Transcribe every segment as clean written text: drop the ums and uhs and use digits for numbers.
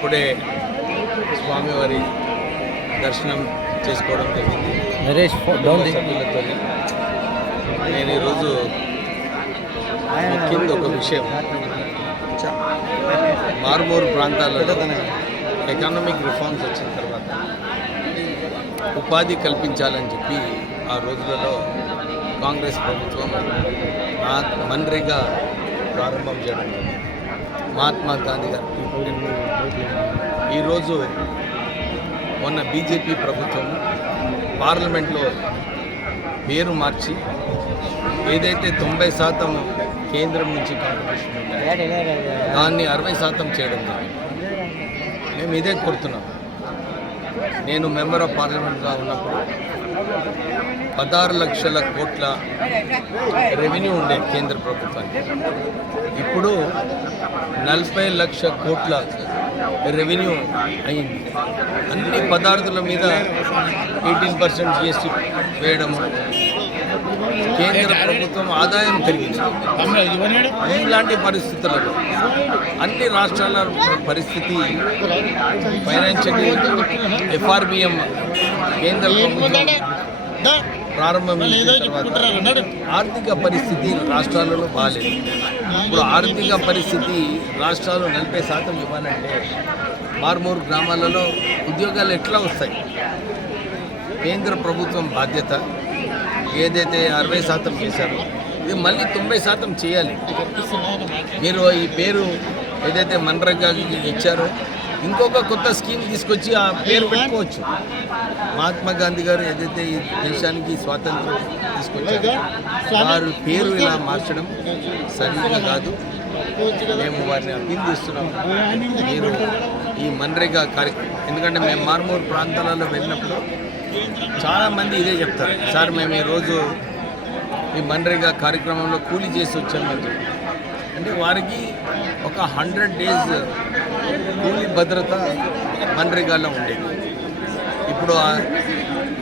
ఇప్పుడే స్వామివారి దర్శనం చేసుకోవడం జరిగింది సభ్యులతో. నేను ఈరోజు ముఖ్యంగా ఒక విషయం, మారుమూరు ప్రాంతాలలో ఎకనామిక్ రిఫార్మ్స్ వచ్చిన తర్వాత ఉపాధి కల్పించాలని చెప్పి ఆ రోజులలో కాంగ్రెస్ ప్రభుత్వం మన్రేగా ప్రారంభం చేయడం జరిగింది. మహాత్మా గాంధీ గారు ఈరోజు మొన్న బీజేపీ ప్రభుత్వం పార్లమెంట్లో పేరు మార్చి ఏదైతే 90% కేంద్రం నుంచి కాంట్రిబ్యూషన్ ఉందో దాన్ని 60% చేయడం జరిగింది. మేము ఇదే కోరుతున్నాం. నేను మెంబర్ ఆఫ్ పార్లమెంట్గా ఉన్నప్పుడు 16 లక్షల కోట్ల రెవెన్యూ ఉండే కేంద్ర ప్రభుత్వానికి. ఇప్పుడు 40 లక్షల కోట్ల రెవెన్యూ అయింది. అన్ని పదార్థాల మీద 18% GST వేయడము, కేంద్ర ప్రభుత్వం ఆదాయం పెరిగింది. ఇలాంటి పరిస్థితులలో అన్ని రాష్ట్రాల పరిస్థితి ఫైనాన్షియల్ FRBM కేంద్ర ప్రభుత్వం ప్రారంభమైన తర్వాత ఆర్థిక పరిస్థితి రాష్ట్రాలలో బాగాలేదు. ఇప్పుడు ఆర్థిక పరిస్థితి రాష్ట్రాలు 40% ఇవ్వాలంటే మారుమూరు గ్రామాలలో ఉద్యోగాలు ఎట్లా వస్తాయి? కేంద్ర ప్రభుత్వం బాధ్యత ఏదైతే 60% చేశారో ఇది మళ్ళీ 90% చేయాలి. మీరు ఈ పేరు ఏదైతే మన్రేగా ఇచ్చారో ఇంకొక కొత్త స్కీమ్ తీసుకొచ్చి ఆ పేరు పెట్టుకోవచ్చు. మహాత్మా గాంధీ గారు ఏదైతే ఈ దేశానికి స్వాతంత్రం తీసుకొచ్చారో వారి పేరు ఇలా మార్చడం సరిగ్గా కాదు. మేము వారిని అప్పీల్ చేస్తున్నాం. మీరు ఈ మన్రేగా కార్యక్రమం, ఎందుకంటే మేము మారుమూరు ప్రాంతాలలో వెళ్ళినప్పుడు చాలామంది ఇదే చెప్తారు, సార్ మేము ఈరోజు ఈ మన్రేగా కార్యక్రమంలో కూలీ చేసి వచ్చామని చెప్పి. అంటే వారికి ఒక 100 days కూలీ భద్రత మన్రేగాలో ఉండేది. ఇప్పుడు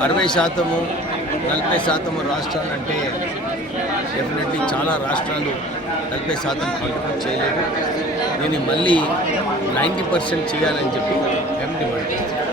60%, 40% రాష్ట్రాలు అంటే డెఫినెట్లీ చాలా రాష్ట్రాలు 40% కాంట్రిబ్యూట్ చేయలేదు. దీన్ని మళ్ళీ 90% చేయాలని చెప్పి మేము డిమాండ్ చేస్తాం.